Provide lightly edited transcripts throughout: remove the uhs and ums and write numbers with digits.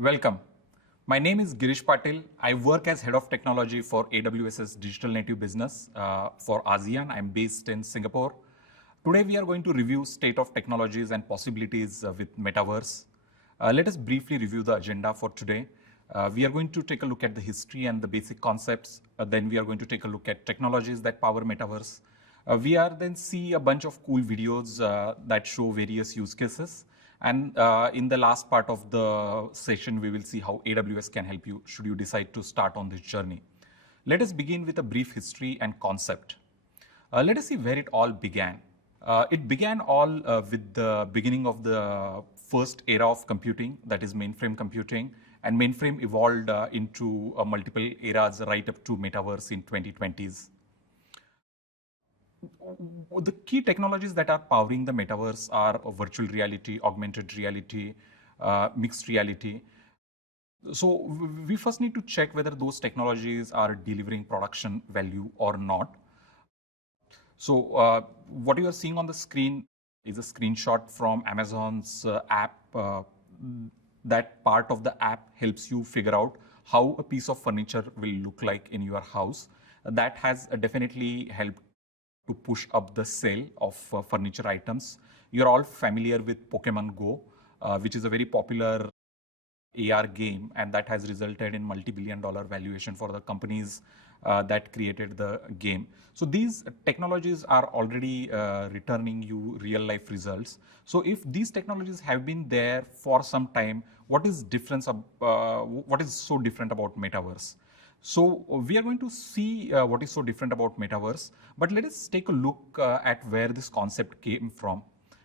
Welcome. My name is Girish Patil. I work as Head of Technology for AWS's Digital Native Business for ASEAN. I'm based in Singapore. Today we are going to review state of technologies and possibilities with Metaverse. Let us briefly review the agenda for today. We are going to take a look at the history and the basic concepts. Then we are going to take a look at technologies that power Metaverse. We are then see a bunch of cool videos that show various use cases. And in the last part of the session, we will see how AWS can help you should you decide to start on this journey. Let us begin with a brief history and concept. Let us see where it all began. It began all with the beginning of the first era of computing, that is mainframe computing, and mainframe evolved into multiple eras right up to Metaverse in 2020s. The key technologies that are powering the Metaverse are virtual reality, augmented reality, mixed reality. So we first need to check whether those technologies are delivering production value or not. So what you are seeing on the screen is a screenshot from Amazon's app. That part of the app helps you figure out how a piece of furniture will look like in your house. That has definitely helped to push up the sale of furniture items. You're all familiar with Pokemon Go, which is a very popular AR game, and that has resulted in multi-billion-dollar valuation for the companies that created the game. So these technologies are already returning you real-life results. So if these technologies have been there for some time, what is so different about Metaverse? So we are going to see what is so different about Metaverse, but let us take a look at where this concept came from.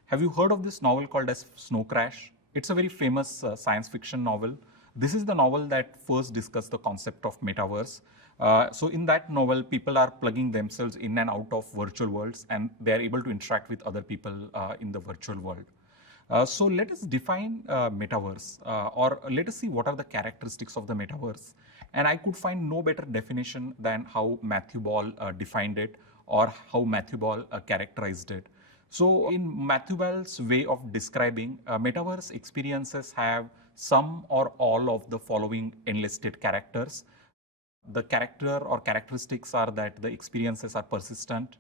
Have you heard of this novel called as Snow Crash? It's a very famous science fiction novel. This is the novel that first discussed the concept of Metaverse. So in that novel, people are plugging themselves in and out of virtual worlds, and they are able to interact with other people in the virtual world. So let us define Metaverse, or let us see what are the characteristics of the Metaverse. And I could find no better definition than how Matthew Ball defined it, or how Matthew Ball characterized it. So in Matthew Ball's way of describing, Metaverse experiences have some or all of the following enlisted characters. The character or characteristics are that the experiences are persistent,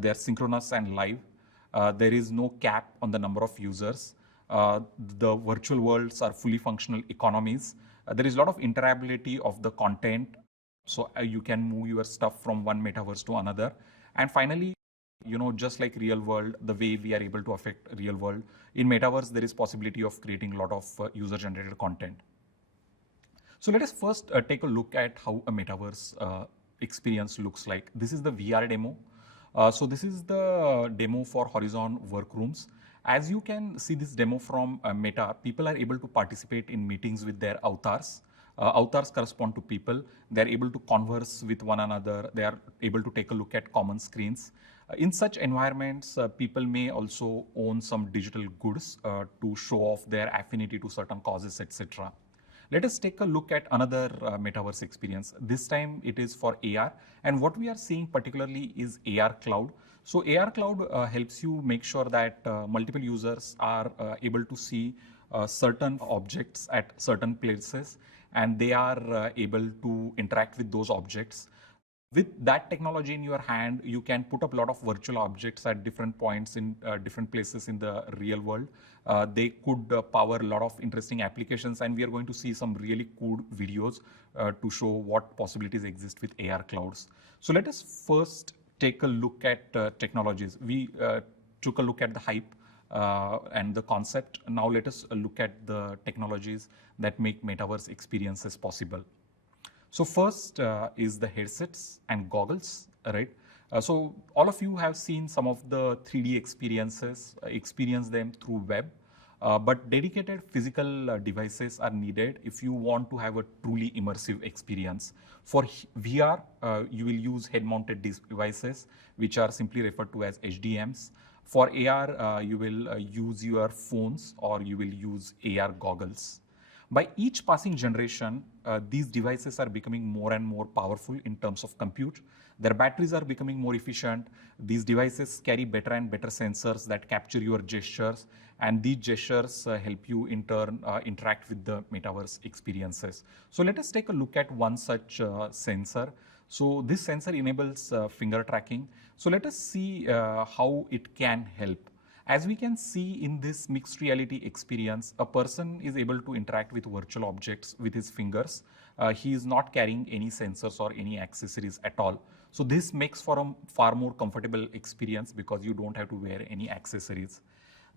they are synchronous and live. There is no cap on the number of users. The virtual worlds are fully functional economies. There is a lot of interoperability of the content. So you can move your stuff from one metaverse to another. And finally, just like real world, the way we are able to affect real world, in Metaverse, there is possibility of creating a lot of user-generated content. So let us first take a look at how a Metaverse experience looks like. This is the VR demo. So this is the demo for Horizon Workrooms. As you can see this demo from Meta, people are able to participate in meetings with their avatars. Avatars correspond to people. They're able to converse with one another. They are able to take a look at common screens. In such environments, people may also own some digital goods to show off their affinity to certain causes, etc. Let us take a look at another Metaverse experience. This time it is for AR, and what we are seeing particularly is AR Cloud. So AR Cloud helps you make sure that multiple users are able to see certain objects at certain places, and they are able to interact with those objects. With that technology in your hand, you can put up a lot of virtual objects at different points in different places in the real world. They could power a lot of interesting applications, and we are going to see some really cool videos to show what possibilities exist with AR clouds. So let us first take a look at technologies. We took a look at the hype and the concept. Now let us look at the technologies that make Metaverse experiences possible. So first is the headsets and goggles, right? So all of you have seen some of the 3D experiences, experience them through web, but dedicated physical devices are needed if you want to have a truly immersive experience. For VR, you will use head-mounted devices, which are simply referred to as HDMs. For AR, you will use your phones, or you will use AR goggles. By each passing generation, these devices are becoming more and more powerful in terms of compute. Their batteries are becoming more efficient. These devices carry better and better sensors that capture your gestures, and these gestures help you in turn interact with the metaverse experiences. So let us take a look at one such sensor. So this sensor enables finger tracking. So let us see how it can help. As we can see in this mixed reality experience, a person is able to interact with virtual objects with his fingers. He is not carrying any sensors or any accessories at all. So this makes for a far more comfortable experience because you don't have to wear any accessories.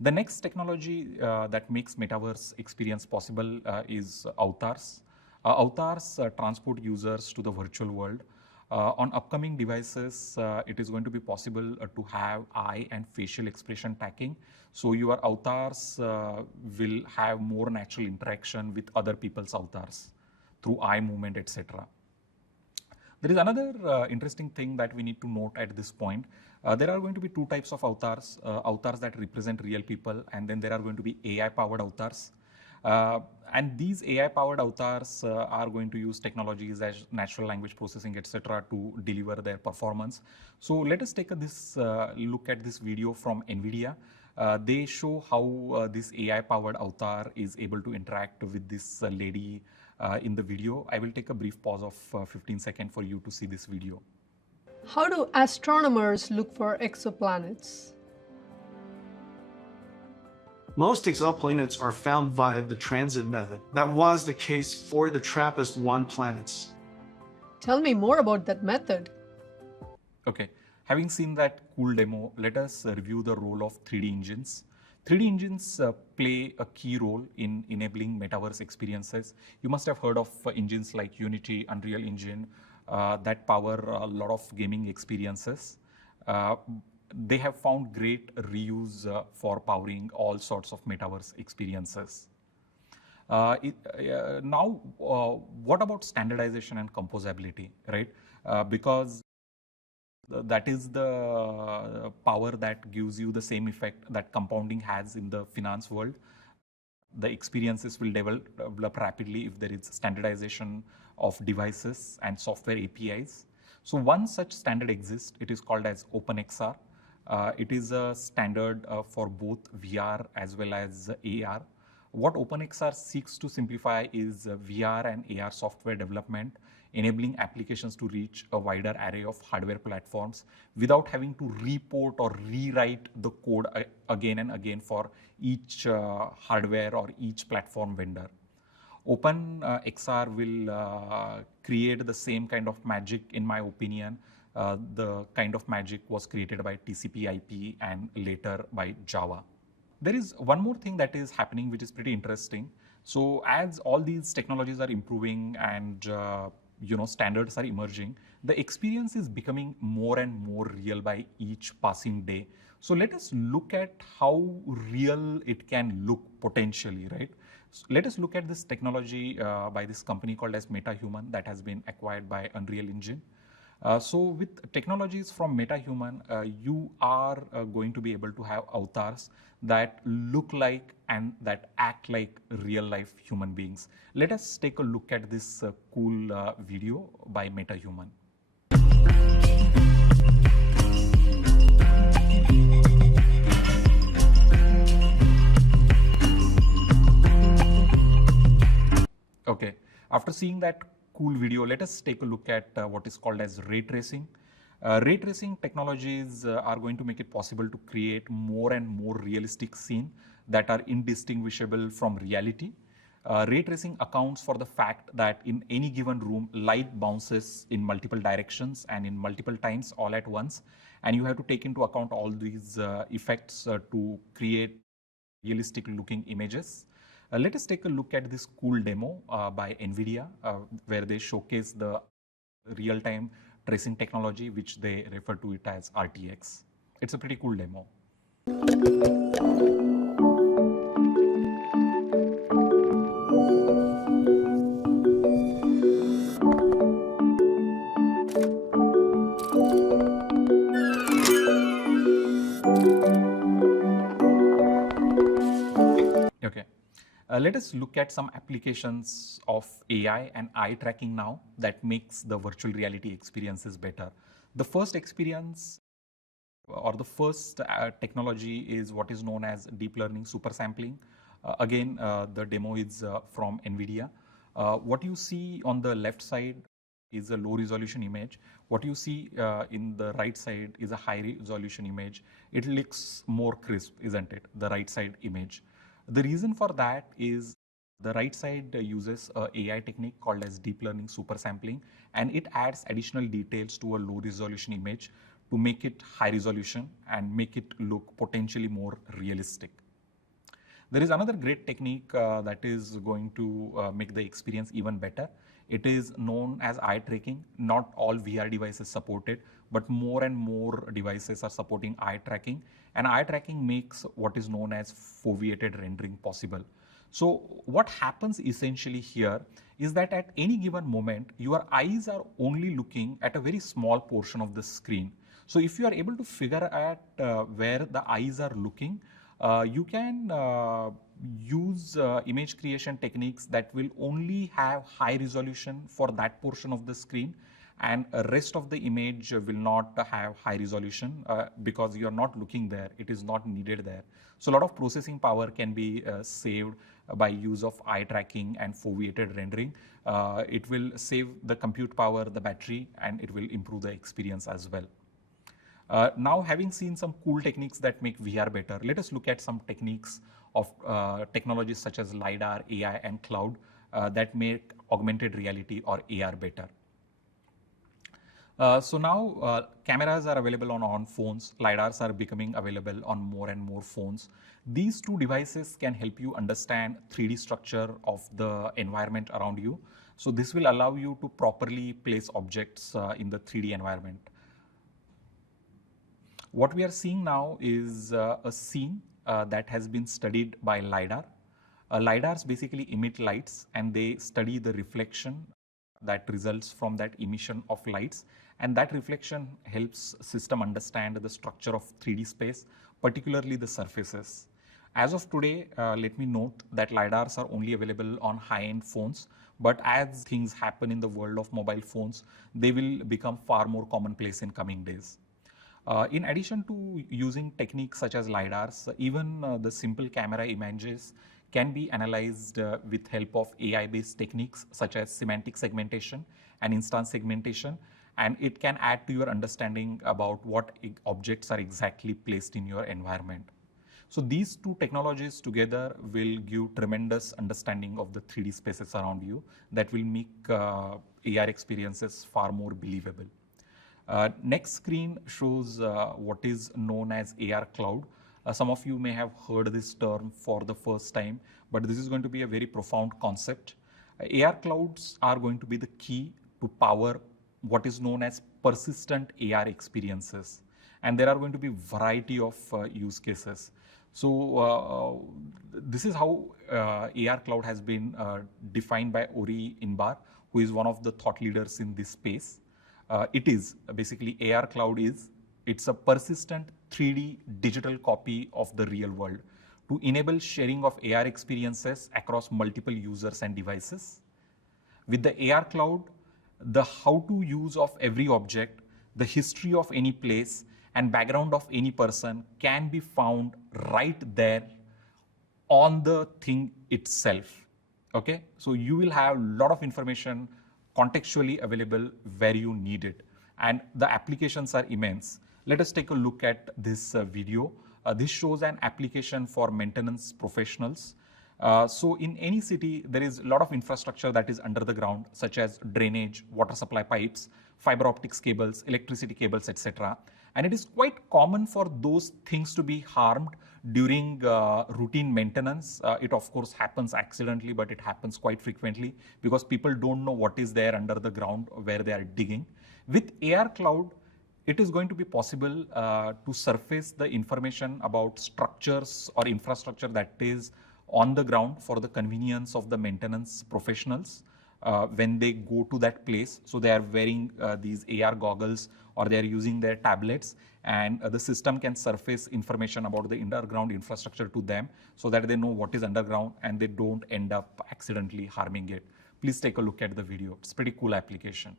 The next technology that makes metaverse experience possible is avatars. Avatars transport users to the virtual world. On upcoming devices, it is going to be possible to have eye and facial expression tagging. So your avatars will have more natural interaction with other people's avatars through eye movement, etc. There is another interesting thing that we need to note at this point. There are going to be two types of avatars, avatars that represent real people, and then there are going to be AI-powered avatars. And these AI-powered avatars are going to use technologies as natural language processing, etc., to deliver their performance. So let us take this look at this video from NVIDIA. They show how this AI-powered avatar is able to interact with this lady in the video. I will take a brief pause of 15 seconds for you to see this video. How do astronomers look for exoplanets? Most exoplanets are found via the transit method. That was the case for the TRAPPIST-1 planets. Tell me more about that method. Okay, having seen that cool demo, let us review the role of 3D engines. 3D engines play a key role in enabling metaverse experiences. You must have heard of engines like Unity, Unreal Engine that power a lot of gaming experiences. They have found great reuse for powering all sorts of metaverse experiences. Now, what about standardization and composability, right? Because that is the power that gives you the same effect that compounding has in the finance world. The experiences will develop rapidly if there is standardization of devices and software APIs. So one such standard exists. It is called as OpenXR. It is a standard for both VR as well as AR. What OpenXR seeks to simplify is VR and AR software development, enabling applications to reach a wider array of hardware platforms without having to report or rewrite the code again and again for each hardware or each platform vendor. OpenXR will create the same kind of magic, in my opinion. The kind of magic was created by TCP/IP and later by Java. There is one more thing that is happening which is pretty interesting. So as all these technologies are improving and standards are emerging, the experience is becoming more and more real by each passing day. So let us look at how real it can look potentially, right? So let us look at this technology by this company called as MetaHuman that has been acquired by Unreal Engine. So with technologies from MetaHuman, you are going to be able to have avatars that look like and that act like real life human beings. Let us take a look at this cool video by MetaHuman. Okay, after seeing that cool video, let us take a look at what is called as ray tracing. Ray tracing technologies are going to make it possible to create more and more realistic scenes that are indistinguishable from reality. Ray tracing accounts for the fact that in any given room, light bounces in multiple directions and in multiple times all at once. And you have to take into account all these effects to create realistic looking images. Let us take a look at this cool demo by NVIDIA, where they showcase the real-time tracing technology, which they refer to it as RTX. It's a pretty cool demo. Okay. Let us look at some applications of AI and eye tracking now that makes the virtual reality experiences better. The first experience or the first technology is what is known as deep learning super sampling. Again, the demo is from NVIDIA. What you see on the left side is a low resolution image. What you see in the right side is a high resolution image. It looks more crisp, isn't it? The right side image. The reason for that is the right side uses a AI technique called as deep learning super sampling, and it adds additional details to a low resolution image to make it high resolution and make it look potentially more realistic. There is another great technique that is going to make the experience even better. It is known as eye tracking. Not all VR devices support it, but more and more devices are supporting eye tracking. And eye tracking makes what is known as foveated rendering possible. So what happens essentially here is that at any given moment, your eyes are only looking at a very small portion of the screen. So if you are able to figure out where the eyes are looking, you can use image creation techniques that will only have high resolution for that portion of the screen, and rest of the image will not have high resolution because you are not looking there. It is not needed there. So a lot of processing power can be saved by use of eye tracking and foveated rendering. It will save the compute power, the battery, and it will improve the experience as well. Now, having seen some cool techniques that make VR better, let us look at some techniques of technologies such as LiDAR, AI, and cloud that make augmented reality or AR better. So now cameras are available on phones, LiDARs are becoming available on more and more phones. These two devices can help you understand 3D structure of the environment around you. So this will allow you to properly place objects in the 3D environment. What we are seeing now is a scene that has been studied by LiDAR. LiDARs basically emit lights and they study the reflection that results from that emission of lights, and that reflection helps system understand the structure of 3D space, particularly the surfaces. As of today, let me note that LiDARs are only available on high-end phones, but as things happen in the world of mobile phones, they will become far more commonplace in coming days. In addition to using techniques such as LiDARs, even the simple camera images can be analyzed with help of AI-based techniques such as semantic segmentation and instance segmentation, and it can add to your understanding about what objects are exactly placed in your environment. So these two technologies together will give tremendous understanding of the 3D spaces around you that will make AR experiences far more believable. Next screen shows what is known as AR cloud. Some of you may have heard this term for the first time, but this is going to be a very profound concept. AR clouds are going to be the key to power what is known as persistent AR experiences. And there are going to be variety of use cases. So this is how AR cloud has been defined by Ori Inbar, who is one of the thought leaders in this space. It is basically AR cloud it's a persistent 3D digital copy of the real world to enable sharing of AR experiences across multiple users and devices. With the AR cloud, the how-to use of every object, the history of any place, and background of any person can be found right there on the thing itself. Okay, so you will have a lot of information contextually available where you need it, and the applications are immense. Let us take a look at this video. This shows an application for maintenance professionals. So in any city, there is a lot of infrastructure that is under the ground, such as drainage, water supply pipes, fiber optics cables, electricity cables, etc. And it is quite common for those things to be harmed during routine maintenance. It of course happens accidentally, but it happens quite frequently because people don't know what is there under the ground where they are digging. With AR cloud, it is going to be possible to surface the information about structures or infrastructure that is on the ground for the convenience of the maintenance professionals. when they go to that place. So they are wearing these AR goggles or they are using their tablets, and the system can surface information about the underground infrastructure to them so that they know what is underground and they don't end up accidentally harming it. Please take a look at the video. It's a pretty cool application.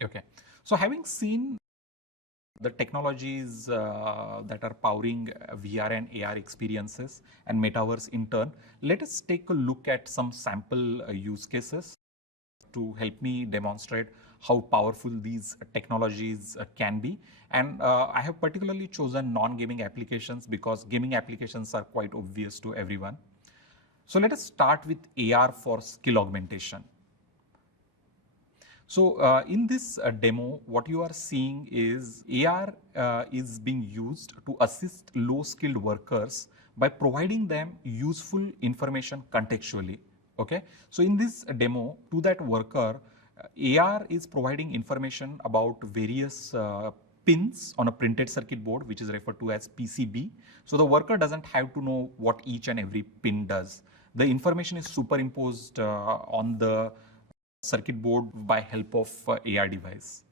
Okay, so having seen the technologies that are powering VR and AR experiences and Metaverse in turn, let us take a look at some sample use cases to help me demonstrate how powerful these technologies can be. And I have particularly chosen non-gaming applications because gaming applications are quite obvious to everyone. So let us start with AR for skill augmentation. So in this demo, what you are seeing is AR is being used to assist low-skilled workers by providing them useful information contextually. Okay, so in this demo, to that worker, AR is providing information about various pins on a printed circuit board, which is referred to as PCB. So the worker doesn't have to know what each and every pin does. The information is superimposed on the circuit board by help of AR device.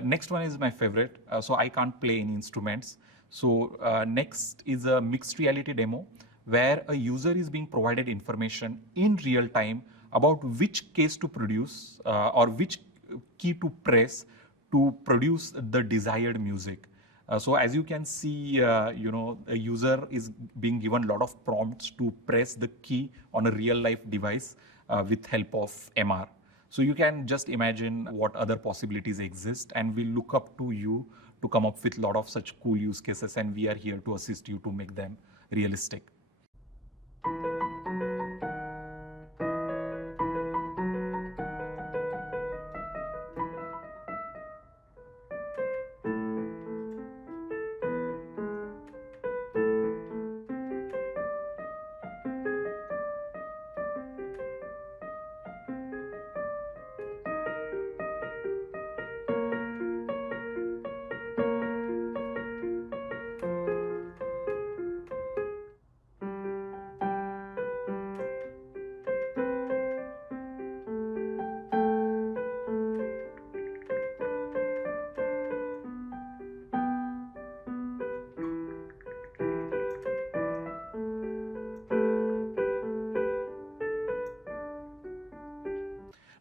Next one is my favorite. So I can't play any instruments. So next is a mixed reality demo where a user is being provided information in real time about which case to produce or which key to press to produce the desired music. So as you can see, a user is being given a lot of prompts to press the key on a real life device with help of MR. So you can just imagine what other possibilities exist, and we look up to you to come up with a lot of such cool use cases, and we are here to assist you to make them realistic.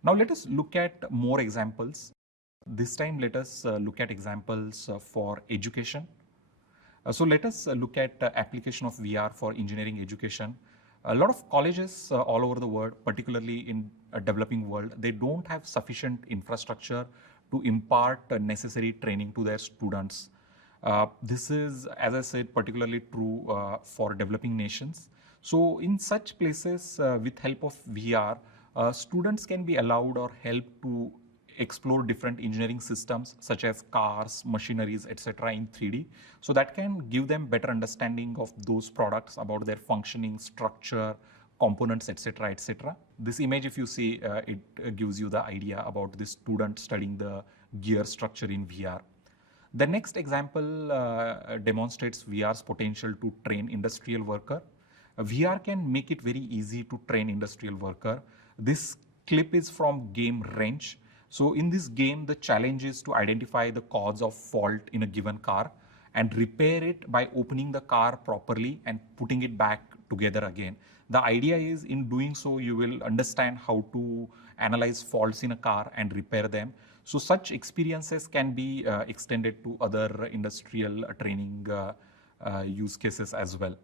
Now let us look at more examples. This time let us look at examples for education. So let us look at application of VR for engineering education. A lot of colleges all over the world, particularly in a developing world, they don't have sufficient infrastructure to impart necessary training to their students. This is, as I said, particularly true for developing nations. So in such places, with help of VR, students can be allowed or helped to explore different engineering systems such as cars, machineries, etc. in 3D. So that can give them better understanding of those products, about their functioning, structure, components, etc., etc. This image, if you see, it gives you the idea about this student studying the gear structure in VR. The next example demonstrates VR's potential to train industrial worker. VR can make it very easy to train industrial worker. This clip is from game Wrench. So in this game, the challenge is to identify the cause of fault in a given car and repair it by opening the car properly and putting it back together again. The idea is, in doing so, you will understand how to analyze faults in a car and repair them. So such experiences can be extended to other industrial training use cases as well.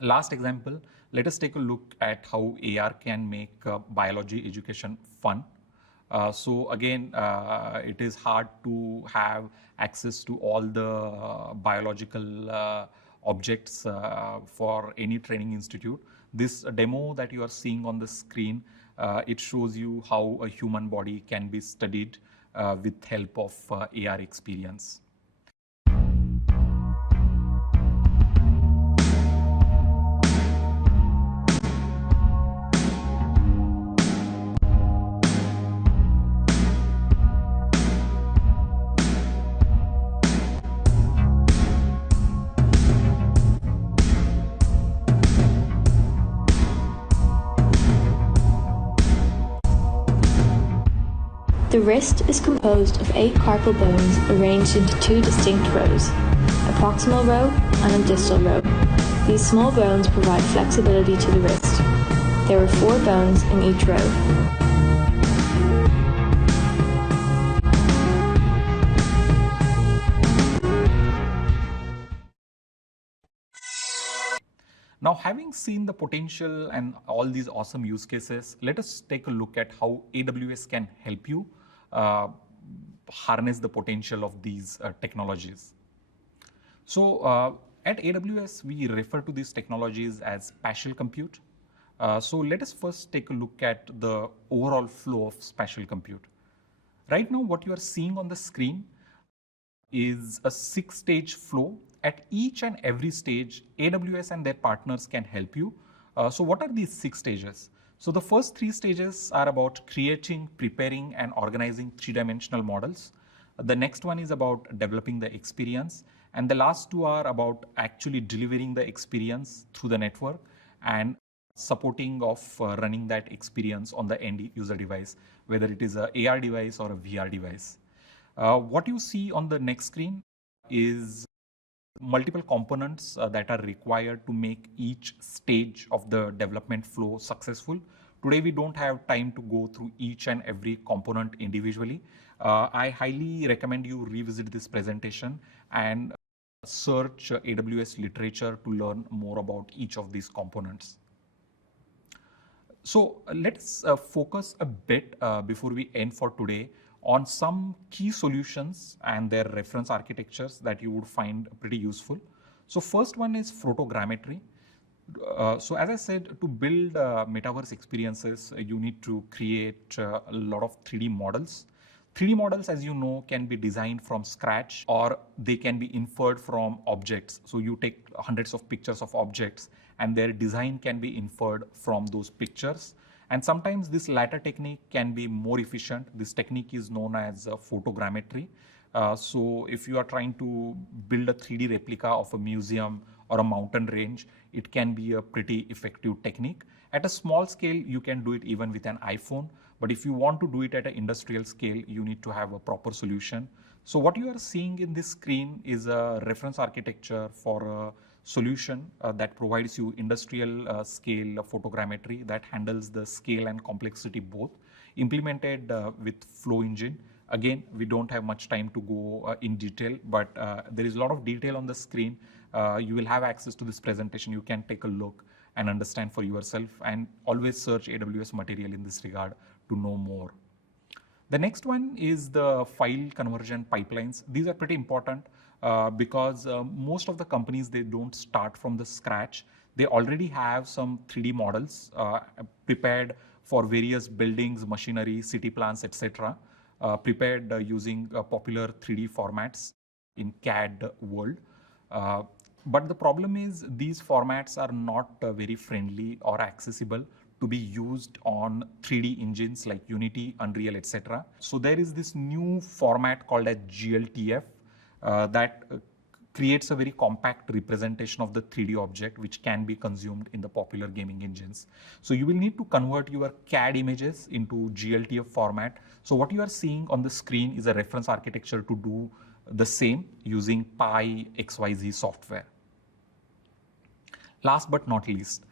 Last example, let us take a look at how AR can make biology education fun. So again, it is hard to have access to all the biological objects for any training institute. This demo that you are seeing on the screen, it shows you how a human body can be studied with help of AR experience. The wrist is composed of 8 carpal bones arranged into 2 distinct rows, a proximal row and a distal row. These small bones provide flexibility to the wrist. There are 4 bones in each row. Now, having seen the potential and all these awesome use cases, let us take a look at how AWS can help you harness the potential of these technologies. So at AWS, we refer to these technologies as spatial compute. So let us first take a look at the overall flow of spatial compute. Right now, what you are seeing on the screen is a 6-stage flow. At each and every stage, AWS and their partners can help you. So what are these 6 stages? So the first 3 stages are about creating, preparing, and organizing 3-dimensional models. The next one is about developing the experience. And the last 2 are about actually delivering the experience through the network and supporting of running that experience on the end user device, whether it is a AR device or a VR device. What you see on the next screen is multiple components that are required to make each stage of the development flow successful. Today, we don't have time to go through each and every component individually. I highly recommend you revisit this presentation and search AWS literature to learn more about each of these components. So let's focus a bit before we end for today on some key solutions and their reference architectures that you would find pretty useful. So first one is photogrammetry. So as I said, to build metaverse experiences, you need to create a lot of 3D models. 3D models, as you know, can be designed from scratch or they can be inferred from objects. So you take hundreds of pictures of objects and their design can be inferred from those pictures. And sometimes this latter technique can be more efficient. This technique is known as photogrammetry. So if you are trying to build a 3D replica of a museum or a mountain range, it can be a pretty effective technique. At a small scale, you can do it even with an iPhone. But if you want to do it at an industrial scale, you need to have a proper solution. So what you are seeing in this screen is a reference architecture for a solution that provides you industrial scale photogrammetry that handles the scale and complexity both, implemented with Flow Engine. Again, we don't have much time to go in detail, but there is a lot of detail on the screen. You will have access to this presentation. You can take a look and understand for yourself, and always search AWS material in this regard to know more. The next one is the file conversion pipelines. These are pretty important because most of the companies, they don't start from the scratch. They already have some 3D models prepared for various buildings, machinery, city plans, etc. Prepared using popular 3D formats in CAD world. But the problem is these formats are not very friendly or accessible to be used on 3D engines like Unity, Unreal, etc. So there is this new format called as GLTF that creates a very compact representation of the 3D object which can be consumed in the popular gaming engines. So you will need to convert your CAD images into GLTF format. So what you are seeing on the screen is a reference architecture to do the same using PyXYZ software. Last but not least,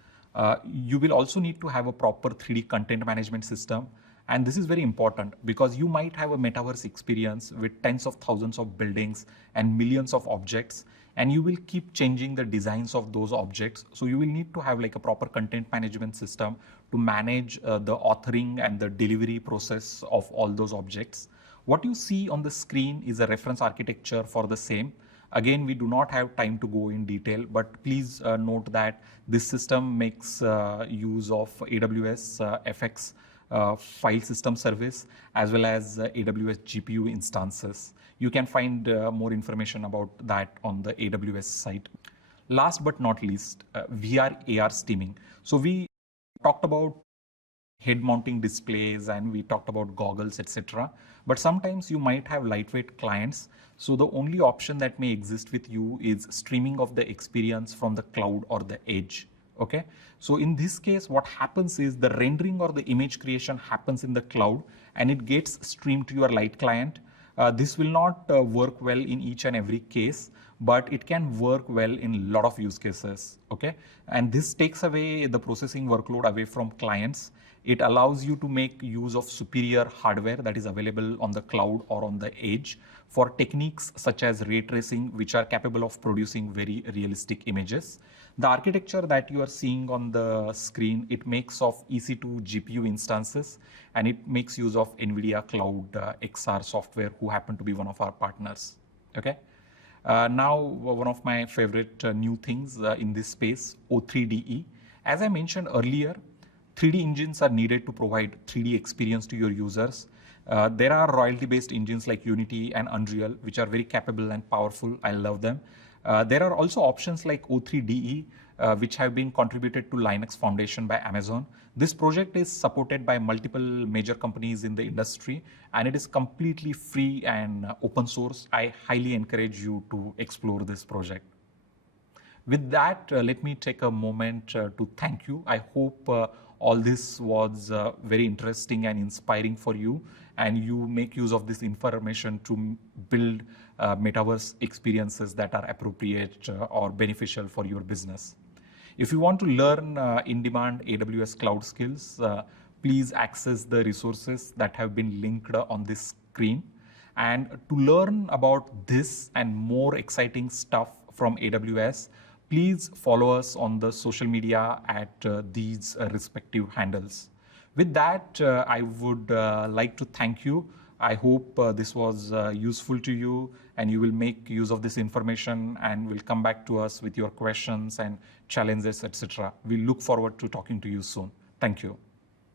you will also need to have a proper 3D content management system. And this is very important because you might have a metaverse experience with tens of thousands of buildings and millions of objects, and you will keep changing the designs of those objects. So you will need to have like a proper content management system to manage the authoring and the delivery process of all those objects. What you see on the screen is a reference architecture for the same. Again, we do not have time to go in detail, but please note that this system makes use of AWS FX file system service as well as AWS GPU instances. You can find more information about that on the AWS site. Last but not least, VR AR steaming. So we talked about head mounting displays and we talked about goggles, etc. But sometimes you might have lightweight clients. So the only option that may exist with you is streaming of the experience from the cloud or the edge. Okay. So in this case, what happens is the rendering or the image creation happens in the cloud and it gets streamed to your light client. This will not work well in each and every case, but it can work well in a lot of use cases. Okay. And this takes away the processing workload away from clients. It allows you to make use of superior hardware that is available on the cloud or on the edge for techniques such as ray tracing, which are capable of producing very realistic images. The architecture that you are seeing on the screen, it makes of EC2 GPU instances, and it makes use of NVIDIA Cloud XR software, who happen to be one of our partners. Okay. Now, one of my favorite new things in this space, O3DE. As I mentioned earlier, 3D engines are needed to provide 3D experience to your users. There are royalty-based engines like Unity and Unreal, which are very capable and powerful. I love them. There are also options like O3DE, which have been contributed to Linux Foundation by Amazon. This project is supported by multiple major companies in the industry, and it is completely free and open source. I highly encourage you to explore this project. With that, let me take a moment to thank you. I hope all this was very interesting and inspiring for you, and you make use of this information to build metaverse experiences that are appropriate or beneficial for your business. If you want to learn in-demand AWS cloud skills, please access the resources that have been linked on this screen. And to learn about this and more exciting stuff from AWS, please follow us on the social media at these respective handles. With that, I would like to thank you. I hope this was useful to you and you will make use of this information and will come back to us with your questions and challenges, etc. We look forward to talking to you soon. Thank you.